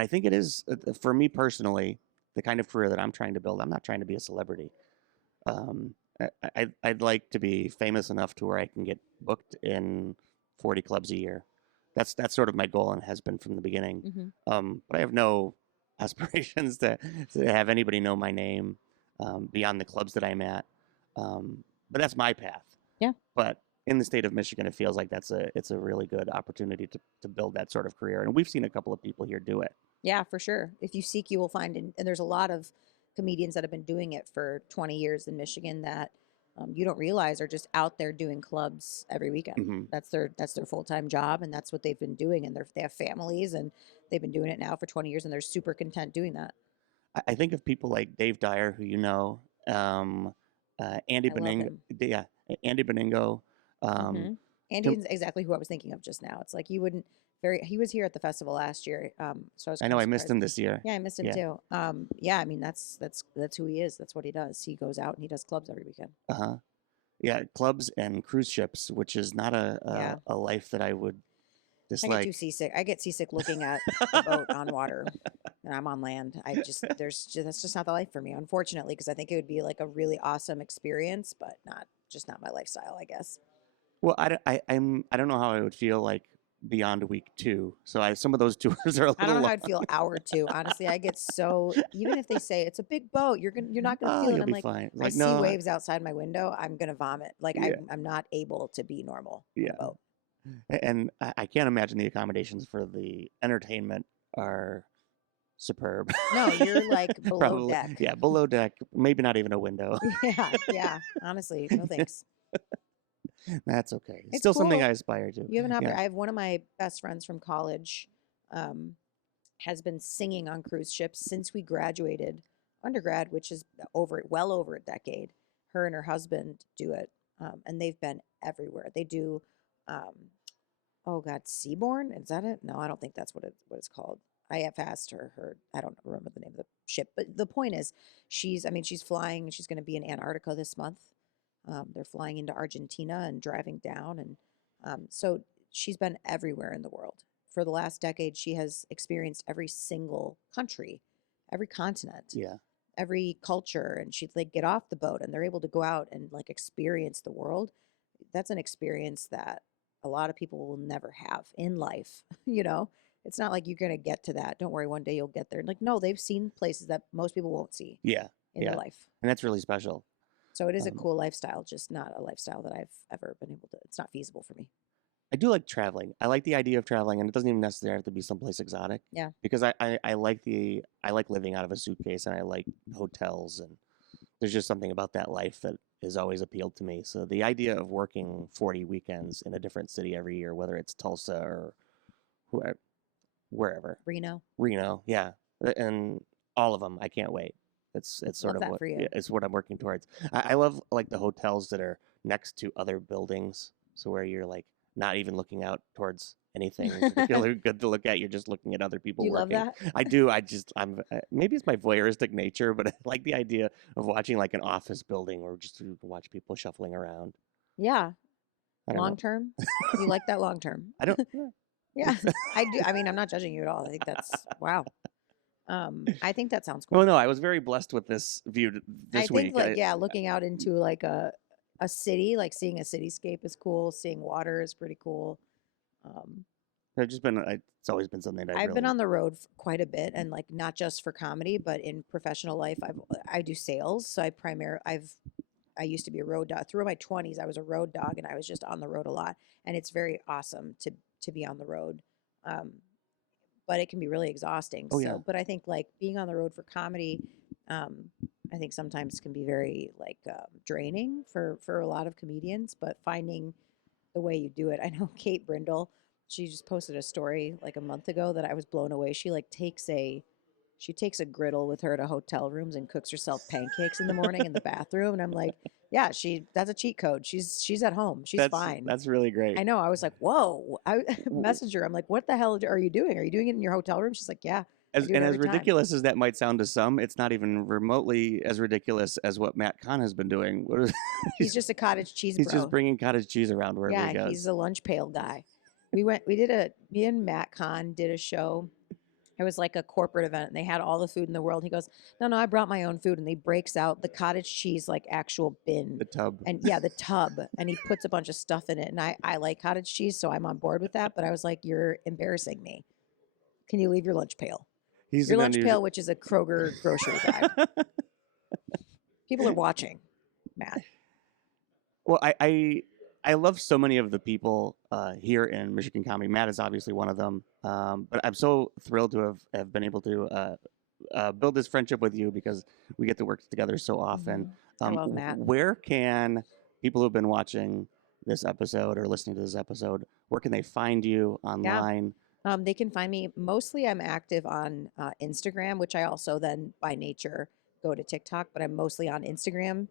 I think it is, for me personally, the kind of career that I'm trying to build. I'm not trying to be a celebrity. I'd like to be famous enough to where I can get booked in 40 clubs a year. That's sort of my goal and has been from the beginning. But I have no aspirations to have anybody know my name beyond the clubs that I'm at. But that's my path. Yeah. But in the state of Michigan, it feels like it's a really good opportunity to build that sort of career. And we've seen a couple of people here do it. Yeah, for sure. If you seek, you will find. And there's a lot of comedians that have been doing it for 20 years in Michigan that you don't realize are just out there doing clubs every weekend. Mhm. That's their full-time job, and that's what they've been doing. And they have families, and they've been doing it now for 20 years, and they're super content doing that. I think of people like Dave Dyer, who Andy I love Beningo. him. Yeah, Andy Beningo. Andy's exactly who I was thinking of just now. It's like you wouldn't he was here at the festival last year. So I was I know I kinda missed him surprised. this year. Yeah, I missed him too. Yeah, I mean that's who he is. That's what he does. He goes out and he does clubs every weekend. Uh-huh. Yeah, clubs and cruise ships, which is not a life that I would I get dislike. too seasick. I get seasick looking at a boat on water, and I'm on land. That's just not the life for me, unfortunately, because I think it would be like a really awesome experience, but not my lifestyle, I guess. Well, I don't know how I would feel like beyond week 2. So some of those tours are a little I don't know long. how I'd feel hour 2. Honestly, I get so, even if they say it's a big boat, you're not gonna feel it. You'll I'm be like, fine. I Like, see no, waves outside my window, I'm gonna vomit. Like Yeah. I'm not able to be normal on Yeah. a boat. And I can't imagine the accommodations for the entertainment are superb. No, you're like below Probably, deck. yeah, below deck, maybe not even a window. Yeah. Honestly, no thanks. That's okay. It's Still something cool. I aspire to. You have an opportunity. Yeah. I have one of my best friends from college, has been singing on cruise ships since we graduated undergrad, which is well over a decade. Her and her husband do it, and they've been everywhere. They do oh God, Seaborn? Is that it? No, I don't think that's what it's called. I have asked her, I don't remember the name of the ship, but the point is she's flying, she's going to be in Antarctica this month. They're flying into Argentina and driving down. And so she's been everywhere in the world. For the last decade, she has experienced every single country, every continent, Yeah. every culture. And they get off the boat and they're able to go out and like experience the world. That's an experience that a lot of people will never have in life. It's not like you're going to get to that. Don't worry, one day you'll get there. Like, no, they've seen places that most people won't see Yeah. in their life. And that's really special. So it is a cool lifestyle, just not a lifestyle that I've ever been able to. It's not feasible for me. I do like traveling. I like the idea of traveling, and it doesn't even necessarily have to be someplace exotic. Yeah. Because I like living out of a suitcase, and I like hotels, and there's just something about that life that has always appealed to me. So the idea of working 40 weekends in a different city every year, whether it's Tulsa or wherever. Reno, yeah, and all of them, I can't wait. It's sort Love of that what for you. yeah, it's what I'm working towards. I love like the hotels that are next to other buildings, so where you're like not even looking out towards anything particularly good to look at. You're just looking at other people You working. love that? I do. I'm maybe it's my voyeuristic nature, but I like the idea of watching like an office building or just to watch people shuffling around. Yeah. I don't Long know. term? You like that long term? I don't. Yeah, I do. I mean, I'm not judging you at all. I think that's wow. I think that sounds cool. Well, no, I was very blessed with this view this I think week. looking out into like a city, like seeing a cityscape is cool. Seeing water is pretty cool. I've just been. It's always been something that I've been on the road quite a bit, and like not just for comedy, but in professional life, I do sales. So I used to be a road dog. Through my 20s, I was a road dog, and I was just on the road a lot. And it's very awesome to be on the road, but it can be really exhausting. Oh, yeah. But I think like being on the road for comedy, I think sometimes can be very like draining for a lot of comedians. But finding the way you do it, I know Kate Brindle. She just posted a story like a month ago that I was blown away. She takes a griddle with her to hotel rooms and cooks herself pancakes in the morning in the bathroom. And I'm like, yeah, that's a cheat code. She's at home. She's fine. That's really great. I know. I was like, whoa. I messaged her. I'm like, what the hell are you doing? Are you doing it in your hotel room? She's like, yeah. As ridiculous as that might sound to some, it's not even remotely as ridiculous as what Matt Kahn has been doing. He's just a cottage cheese He's bro. just bringing cottage cheese around wherever he goes. He's a lunch pail guy. Me and Matt Kahn did a show. It was like a corporate event and they had all the food in the world. He goes, no, I brought my own food. And he breaks out the cottage cheese, like actual bin. The tub. And yeah, the tub. And he puts a bunch of stuff in it. And I like cottage cheese, so I'm on board with that. But I was like, you're embarrassing me. Can you leave your lunch pail? Your lunch pail, which is a Kroger grocery bag. People are watching, Matt. Well, I love so many of the people here in Michigan comedy. Matt is obviously one of them. But I'm so thrilled to have been able to build this friendship with you because we get to work together so often. I love Matt. Where can people who've been watching this episode or listening to this episode, where can they find you online? They can find me. Mostly I'm active on Instagram, which I also then by nature go to TikTok, but I'm mostly on Instagram.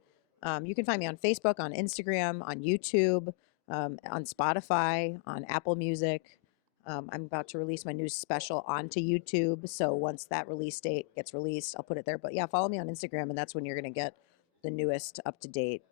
You can find me on Facebook, on Instagram, on YouTube, on Spotify, on Apple Music. I'm about to release my new special onto YouTube. So once that release date gets released, I'll put it there. But yeah, follow me on Instagram, and that's when you're going to get the newest up-to-date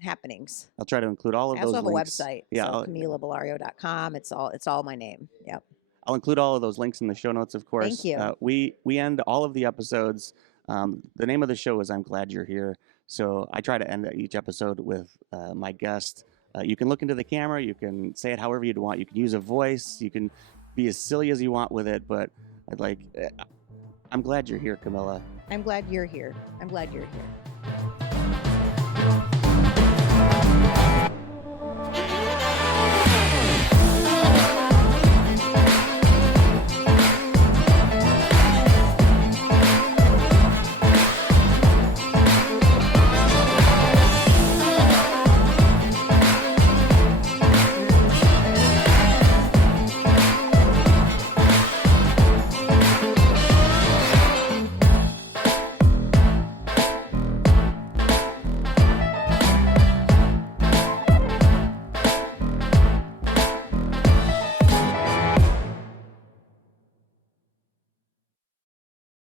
happenings. I'll try to include all of those links. I also have a website. Yeah, so CamilaBallario.com. It's all my name. Yep. I'll include all of those links in the show notes, of course. Thank you. We end all of the episodes. The name of the show is I'm Glad You're Here. So I try to end each episode with my guest. You can look into the camera. You can say it however you'd want. You can use a voice. You can be as silly as you want with it. But I'm glad you're here, Camila. I'm glad you're here. I'm glad you're here.